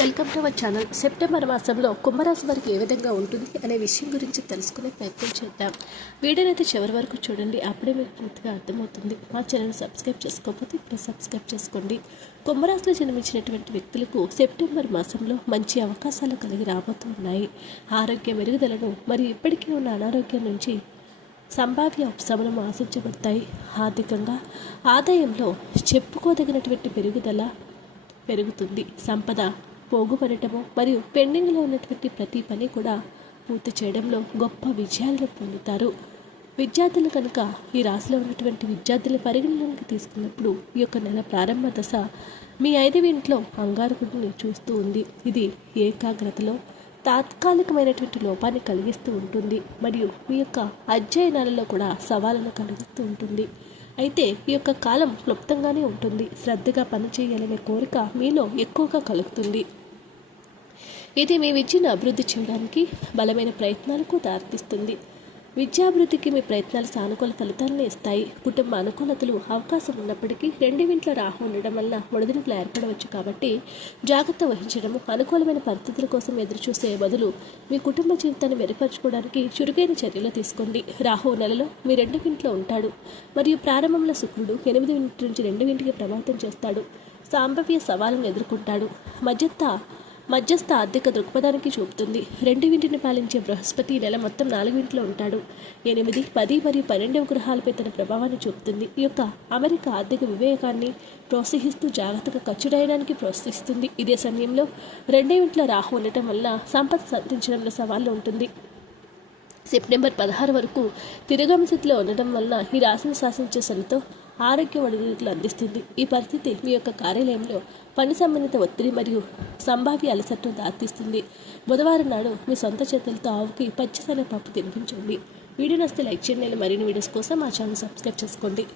Welcome to our channel. September మాసంలో కుంభరాశి వారికి ఏ విధంగా ఉంటుంది అనే విషయం గురించి తెలుసుకునే ప్రయత్నం చేద్దాం. వీడియోనైతే చివరి వరకు చూడండి. అప్పుడే మీకు పూర్తిగా అర్థమవుతుంది. మా ఛానల్ సబ్స్క్రైబ్ చేసుకోకపోతే ఇప్పుడు సబ్స్క్రైబ్ చేసుకోండి. కుంభరాశిలో జన్మించినటువంటి వ్యక్తులకు సెప్టెంబర్ మాసంలో మంచి అవకాశాలు కలిగి రాబోతున్నాయి. ఆరోగ్య మెరుగుదలను మరియు ఇప్పటికీ ఉన్న అనారోగ్యం నుంచి సంభావ్య ఉపశమనం ఆశించబడతాయి. ఆర్థికంగా ఆదాయంలో చెప్పుకోదగినటువంటి పెరుగుదల పెరుగుతుంది. సంపద పోగుపడటము మరియు పెండింగ్లో ఉన్నటువంటి ప్రతి పని కూడా పూర్తి చేయడంలో గొప్ప విజయాలను పొందుతారు. విద్యార్థులు కనుక ఈ రాశిలో ఉన్నటువంటి విద్యార్థుల పరిగణలోకి తీసుకున్నప్పుడు ఈ యొక్క నెల ప్రారంభ దశ మీ ఐదవ ఇంట్లో అంగారకుడిని చూస్తూ ఉంది. ఇది ఏకాగ్రతలో తాత్కాలికమైనటువంటి లోపాన్ని కలిగిస్తూ ఉంటుంది. మరియు మీ యొక్క అధ్యయనాలలో కూడా సవాళ్ళను కలిగిస్తూ ఉంటుంది. అయితే ఈ యొక్క కాలం క్లుప్తంగానే ఉంటుంది. శ్రద్ధగా పనిచేయాలనే కోరిక మీలో ఎక్కువగా కలుగుతుంది. ఇది మీ విద్యను అభివృద్ధి చేయడానికి బలమైన ప్రయత్నాలకు దారితీస్తుంది. విద్యాభివృద్ధికి మీ ప్రయత్నాలు సానుకూల ఫలితాలను ఇస్తాయి. కుటుంబ అనుకూలతలు అవకాశం ఉన్నప్పటికీ రెండింటిలో రాహు ఉండడం వల్ల ఒడిదుడుకులు ఏర్పడవచ్చు కాబట్టి జాగ్రత్త వహించడం అనుకూలమైన పరిస్థితుల కోసం ఎదురుచూసే బదులు మీ కుటుంబ జీవితాన్ని మెరుగుపరచుకోవడానికి చురుకైన చర్యలు తీసుకోండి. రాహు నెలలో మీ రెండింటిలో ఉంటాడు. మరియు ప్రారంభంలో శుక్రుడు ఎనిమిది నుంచి రెండు ఇంటికి ప్రభావితం చేస్తాడు. సాంభవ్య సవాళ్ళను ఎదుర్కొంటాడు. మధ్యస్థ మధ్యస్థ ఆర్థిక దృక్పథానికి చూపుతుంది. రెండు ఇంటిని పాలించే బృహస్పతి నెల మొత్తం నాలుగు ఇంట్లో ఉంటాడు. ఎనిమిది పది మరియు పన్నెండవ గ్రహాలపై తన ప్రభావాన్ని చూపుతుంది. ఈ యొక్క అమెరికా ఆర్థిక వివేకాన్ని ప్రోత్సహిస్తూ జాగ్రత్తగా ఖర్చు చేయడానికి ప్రోత్సహిస్తుంది. ఇదే సమయంలో రెండో ఇంట్లో రాహు ఉండటం వల్ల సంపద సాధించడంలో సవాళ్ళు ఉంటుంది. సెప్టెంబర్ పదహారు వరకు తిరగమ స్థితిలో ఉండటం వలన ఈ రాశిని శాసించే శనితో ఆరోగ్య వనరులు అందిస్తుంది. ఈ పరిస్థితి మీ యొక్క కార్యాలయంలో పని సంబంధిత ఒత్తిడి మరియు సంభావ్య అలసటను దారితీస్తుంది. బుధవారం నాడు మీ సొంత చేతులతో ఆవుకి పచ్చిసెనగ పప్పు తినిపించండి. వీడియో నస్తే లైక్ చేయండి. మరిన్ని వీడియోస్ కోసం మా ఛానల్ సబ్స్క్రైబ్ చేసుకోండి.